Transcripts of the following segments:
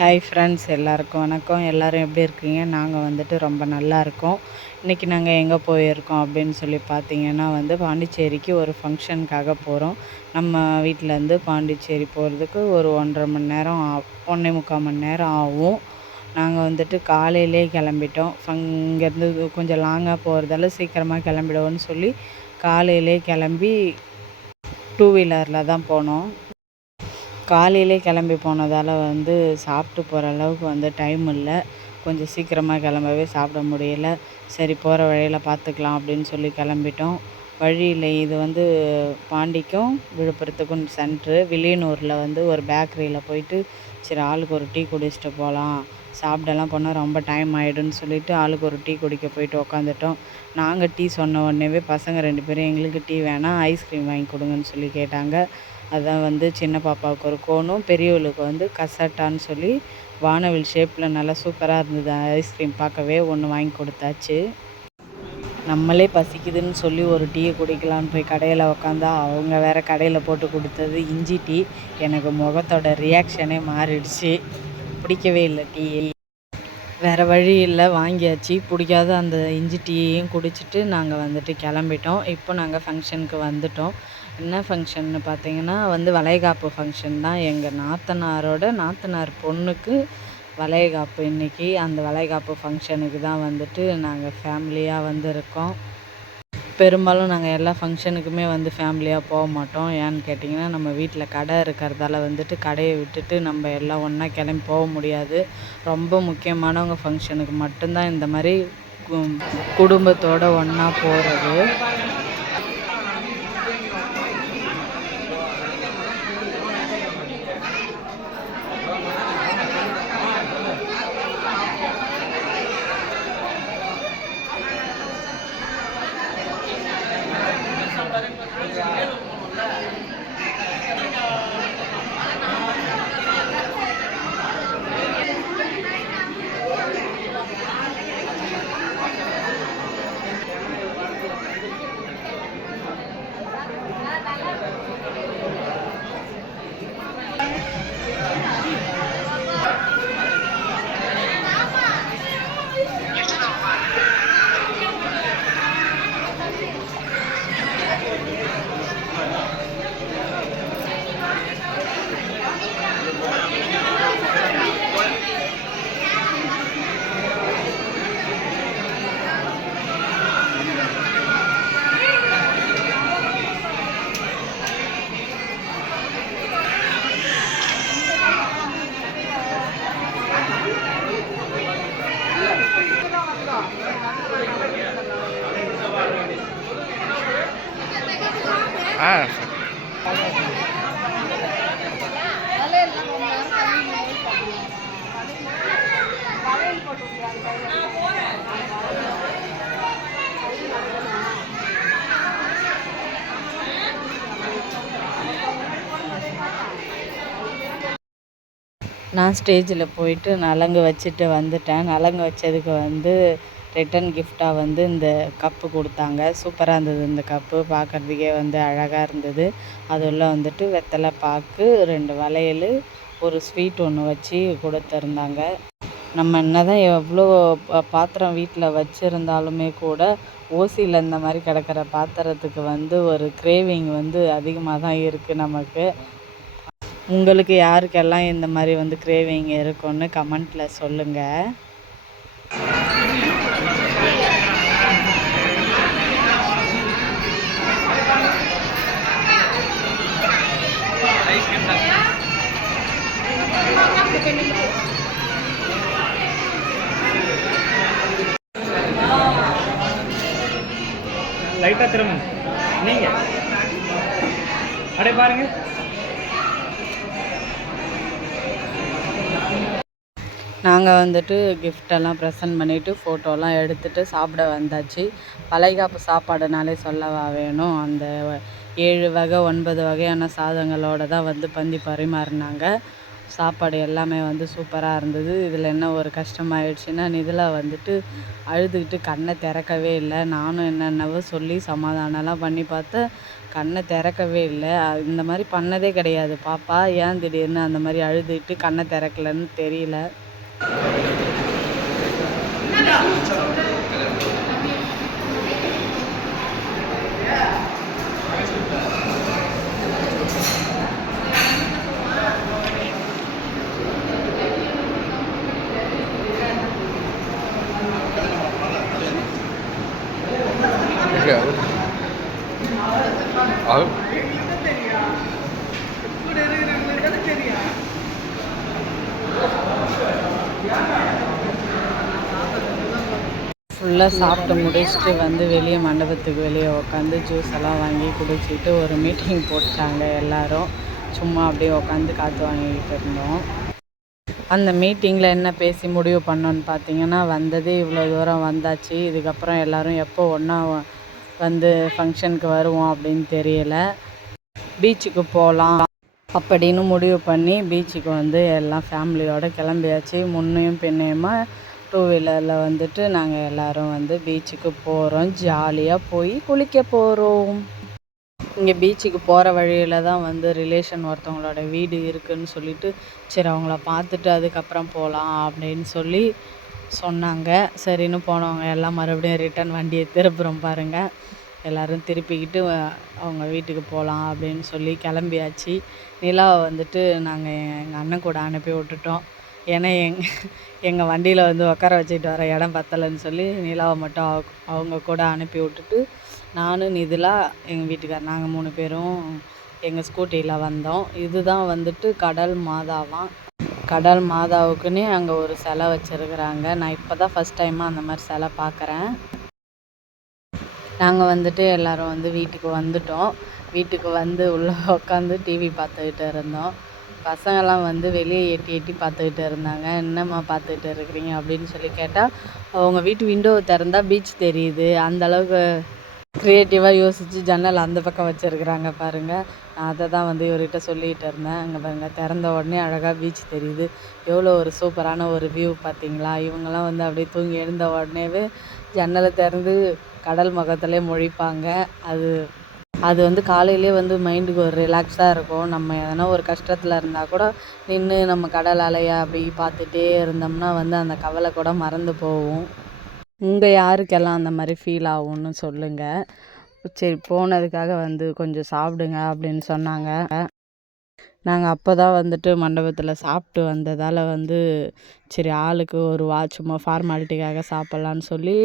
Hi friends எல்லாருக்கும் வணக்கம். எல்லோரும் எப்படி இருக்கீங்க? நாங்கள் வந்துட்டு ரொம்ப நல்லா இருக்கோம். இன்றைக்கி நாங்கள் எங்கே போயிருக்கோம் அப்படின்னு சொல்லி பார்த்தீங்கன்னா வந்து பாண்டிச்சேரிக்கு ஒரு ஃபங்க்ஷனுக்காக போகிறோம் நம்ம வீட்டிலேருந்து பாண்டிச்சேரி போகிறதுக்கு ஒரு ஒன்றரை மணி நேரம் ஆ ஒன்றே முக்கால் மணி நேரம் ஆகும். நாங்கள் வந்துட்டு காலையிலே கிளம்பிட்டோம். ஃபங் இங்கேருந்து கொஞ்சம் லாங்காக போகிறதால சீக்கிரமாக கிளம்பிடுவோன்னு சொல்லி காலையிலே கிளம்பி டூ வீலரில் தான் போனோம். காலையிலே கிளம்பி போனதால் வந்து சாப்பிட்டு போகிற அளவுக்கு வந்து டைம் இல்லை. கொஞ்சம் சீக்கிரமாக கிளம்பவே சாப்பிட முடியல. சரி போகிற வழியில் பார்த்துக்கலாம் அப்படின்னு சொல்லி கிளம்பிட்டோம். வழியில் இது வந்து பாண்டிக்கும் விழுப்புரத்துக்கும் சென்ட்ரு வில்லியனூரில் வந்து ஒரு பேக்கரியில் போயிட்டு சரி ஆளுக்கு ஒரு டீ குடிச்சிட்டு போகலாம் சாப்பிடலாம் போனால் ரொம்ப டைம் ஆகிடும்னு சொல்லிட்டு ஆளுக்கு ஒரு டீ குடிக்க போயிட்டு உக்காந்துட்டோம். நாங்கள் டீ சொன்ன உடனேவே பசங்க ரெண்டு பேரும் எங்களுக்கு டீ வேணாம் ஐஸ்கிரீம் வாங்கி கொடுங்கன்னு சொல்லி கேட்டாங்க. அதான் வந்து சின்ன பாப்பாவுக்கு ஒரு கோனும் பெரியவளுக்கு வந்து கசட்டான்னு சொல்லி வானவில் ஷேப்பில் நல்லா சூப்பராக இருந்தது. ஐஸ்கிரீம் பார்க்கவே ஒன்று வாங்கி கொடுத்தாச்சு. நம்மளே பசிக்குதுன்னு சொல்லி ஒரு டீயை குடிக்கலான்னு போய் கடையில் உக்காந்தா அவங்க வேறு கடையில் போட்டு கொடுத்தது இஞ்சி டீ. எனக்கு முகத்தோட ரியாக்ஷனே மாறிடுச்சு. பிடிக்கவே இல்லை டீ. வேறு வழி இல்லை வாங்கியாச்சு. பிடிக்காத அந்த இஞ்சி டீயையும் குடிச்சிட்டு நாங்கள் வந்துட்டு கிளம்பிட்டோம். இப்போ நாங்கள் ஃபங்க்ஷனுக்கு வந்துட்டோம். என்ன ஃபங்க்ஷன்னு பார்த்தீங்கன்னா வந்து வளைகாப்பு ஃபங்க்ஷன் தான். எங்கள் நாத்தனாரோட நாத்தனார் பொண்ணுக்கு வளைகாப்பு. இன்றைக்கி அந்த வளைகாப்பு ஃபங்க்ஷனுக்கு தான் வந்துட்டு நாங்கள் ஃபேமிலியாக வந்திருக்கோம் பெரும்பாலும் நாங்கள் எல்லா ஃபங்க்ஷனுக்குமே வந்து ஃபேமிலியாக போக மாட்டோம். ஏன்னு கேட்டிங்கன்னா நம்ம வீட்டில் கடை இருக்கிறதால வந்துட்டு கடையை விட்டுட்டு நம்ம எல்லாம் ஒன்றா கிளம்பி போக முடியாது. ரொம்ப முக்கியமானவங்க ஃபங்க்ஷனுக்கு மட்டும்தான் இந்த மாதிரி குடும்பத்தோடு ஒன்றா போகிறது ஆ. நான் ஸ்டேஜில் போயிட்டு நலங்கு வச்சுட்டு வந்துட்டேன். நலங்கு வச்சதுக்கு வந்து ரிட்டன் கிஃப்டாக வந்து இந்த கப்பு கொடுத்தாங்க. சூப்பராக இருந்தது இந்த கப்பு பார்க்குறதுக்கே வந்து அழகாக இருந்தது. அது வந்துட்டு வெத்தலை பாக்கு ரெண்டு வளையல் ஒரு ஸ்வீட் ஒன்று வச்சு கொடுத்துருந்தாங்க. நம்ம என்ன தான் எவ்வளோ பாத்திரம் வீட்டில் வச்சுருந்தாலுமே கூட ஓசியில் இந்த மாதிரி கிடக்கிற பாத்திரத்துக்கு வந்து ஒரு கிரேவிங் வந்து அதிகமாக தான் இருக்குது நமக்கு. உங்களுக்கு யாருக்கெல்லாம் இந்த மாதிரி வந்து கிரேவிங் இருக்குன்னு கமெண்ட்டில் சொல்லுங்கள் லைட்டாக திரும்ப நீங்கள் அப்படியே பாருங்க. நாங்கள் வந்துட்டு கிஃப்டெல்லாம் ப்ரெசன்ட் பண்ணிவிட்டு ஃபோட்டோலாம் எடுத்துகிட்டு சாப்பிட வந்தாச்சு. வளைகாப்பு சாப்பாடுனாலே சொல்லவா வேணும்? அந்த ஏழு வகை ஒன்பது வகையான சாதங்களோடு தான் வந்து பந்தி பரிமாறினாங்க. சாப்பாடு எல்லாமே வந்து சூப்பராக இருந்தது. இதில் என்ன ஒரு கஷ்டமாயிடுச்சுன்னா நிதிலா வந்துட்டு அழுதுகிட்டு கண்ணை திறக்கவே இல்லை. நானும் என்னென்னவோ சொல்லி சமாதானம்லாம் பண்ணி பார்த்தேன். கண்ணை திறக்கவே இல்லை. இந்த மாதிரி பண்ணதே கிடையாது. பாப்பா ஏன் திடீர்னு அந்த மாதிரி அழுதுகிட்டு கண்ணை திறக்கலன்னு தெரியல. ஃபுல்லாக சாப்பிட்டு முடிச்சுட்டு வந்து வெளியே மண்டபத்துக்கு வெளியே உட்காந்து ஜூஸ் எல்லாம் வாங்கி குடிச்சிட்டு ஒரு மீட்டிங் போட்டாங்க எல்லாரும். சும்மா அப்படியே உட்காந்து காற்று வாங்கிக்கிட்டு இருந்தோம். அந்த மீட்டிங்கில் என்ன பேசி முடிவு பண்ணோன்னு பார்த்தீங்கன்னா வந்ததே இவ்வளோ தூரம் வந்தாச்சு. இதுக்கப்புறம் எல்லோரும் எப்போ ஒன்றா வந்து ஃபங்க்ஷனுக்கு வருவோம் அப்படின்னு தெரியல. பீச்சுக்கு போகலாம் அப்படின்னு முடிவு பண்ணி பீச்சுக்கு வந்து எல்லாம் ஃபேமிலியோடு கிளம்பியாச்சு. முன்னையும் பின்னையுமா டூ வீலரில் வந்துட்டு நாங்கள் எல்லோரும் வந்து பீச்சுக்கு போகிறோம் ஜாலியாக போய் குளிக்க போகிறோம் இங்கே பீச்சுக்கு போகிற வழியில் தான் வந்து ரிலேஷன் ஒருத்தவங்களோட வீடு இருக்குதுன்னு சொல்லிட்டு சரி அவங்கள பார்த்துட்டு அதுக்கப்புறம் போகலாம் அப்படின்னு சொல்லி சொன்னாங்க. சரின்னு போனவங்க எல்லாம் மறுபடியும் ரிட்டர்ன் வண்டியை திருப்புறோம் பாருங்கள் எல்லோரும் திருப்பிக்கிட்டு அவங்க வீட்டுக்கு போகலாம் அப்படின்னு சொல்லி கிளம்பியாச்சு. நிலாவை வந்துட்டு நாங்கள் எங்கள் அண்ணன் கூட அனுப்பி விட்டுட்டோம். ஏன்னா எங் எங்கள் வண்டியில் வந்து உட்கார வச்சுட்டு வர இடம் பத்தலைன்னு சொல்லி நிலாவை மட்டும் அவ- அவங்க கூட அனுப்பி விட்டுட்டு நானும் நிதிலா எங்கள் வீட்டுக்கார் நாங்கள் மூணு பேரும் எங்கள் ஸ்கூட்டியில் வந்தோம். இதுதான் வந்துட்டு கடல் மாதாவாம் கடல் மாதாவுக்குன்னே அங்கே ஒரு சிலை வச்சுருக்குறாங்க. நான் இப்போ தான் ஃபஸ்ட் டைமாக அந்த மாதிரி சிலை பார்க்குறேன் நாங்கள் வந்துட்டு எல்லாரும் வந்து வீட்டுக்கு வந்துட்டோம். வீட்டுக்கு வந்து உள்ளே உட்காந்து டிவி பார்த்துக்கிட்டு இருந்தோம். பசங்கள்லாம் வந்து வெளியே எட்டி எட்டி பார்த்துக்கிட்டு இருந்தாங்க. என்னம்மா பார்த்துக்கிட்டு இருக்கிறீங்க அப்படின்னு சொல்லி கேட்டால் அவங்க வீட்டு விண்டோவை திறந்தால் பீச் தெரியுது. அந்த அளவுக்கு க்ரியேட்டிவாக யோசித்து ஜன்னல் அந்த பக்கம் வச்சுருக்குறாங்க பாருங்கள் நான் அதை தான் வந்து இவர்கிட்ட சொல்லிகிட்டு இருந்தேன். அங்கே பாருங்கள் திறந்த உடனே அழகாக பீச் தெரியுது. எவ்வளோ ஒரு சூப்பரான ஒரு வியூ பார்த்தீங்களா? இவங்கெல்லாம் வந்து அப்படியே தூங்கி எழுந்த உடனேவே ஜன்னலை திறந்து கடல் முகத்துலேயே முழிப்பாங்க. அது அது வந்து காலையிலே வந்து மைண்டுக்கு ஒரு ரிலாக்ஸாக இருக்கும். நம்ம எதனா ஒரு கஷ்டத்தில் இருந்தால் கூட நின்று நம்ம கடல் அலையை அப்படி பார்த்துட்டே இருந்தோம்னா வந்து அந்த கவலை கூட மறந்து போகும். உங்கள் யாருக்கெல்லாம் அந்த மாதிரி ஃபீல் ஆகும்னு சொல்லுங்கள் சரி போனதுக்காக வந்து கொஞ்சம் சாப்பிடுங்க அப்படின்னு சொன்னாங்க. நாங்கள் அப்போ தான் வந்துட்டு மண்டபத்தில் சாப்பிட்டு வந்ததால் வந்து சரி ஆளுக்கு ஒரு வா சும்மா ஃபார்மாலிட்டிக்காக சாப்பிட்லான்னு சொல்லி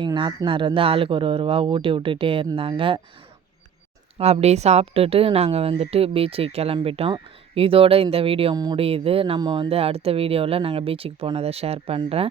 எங்கள் நாத்தனார் வந்து ஆளுக்கு ஒரு ஒரு ரூபா ஊட்டி விட்டுட்டே இருந்தாங்க. அப்படி சாப்பிட்டுட்டு நாங்கள் வந்துட்டு பீச்சுக்கு கிளம்பிட்டோம். இதோட இந்த வீடியோ முடியுது. நம்ம வந்து அடுத்த வீடியோவில் நாங்கள் பீச்சுக்கு போனதை ஷேர் பண்ணுறேன்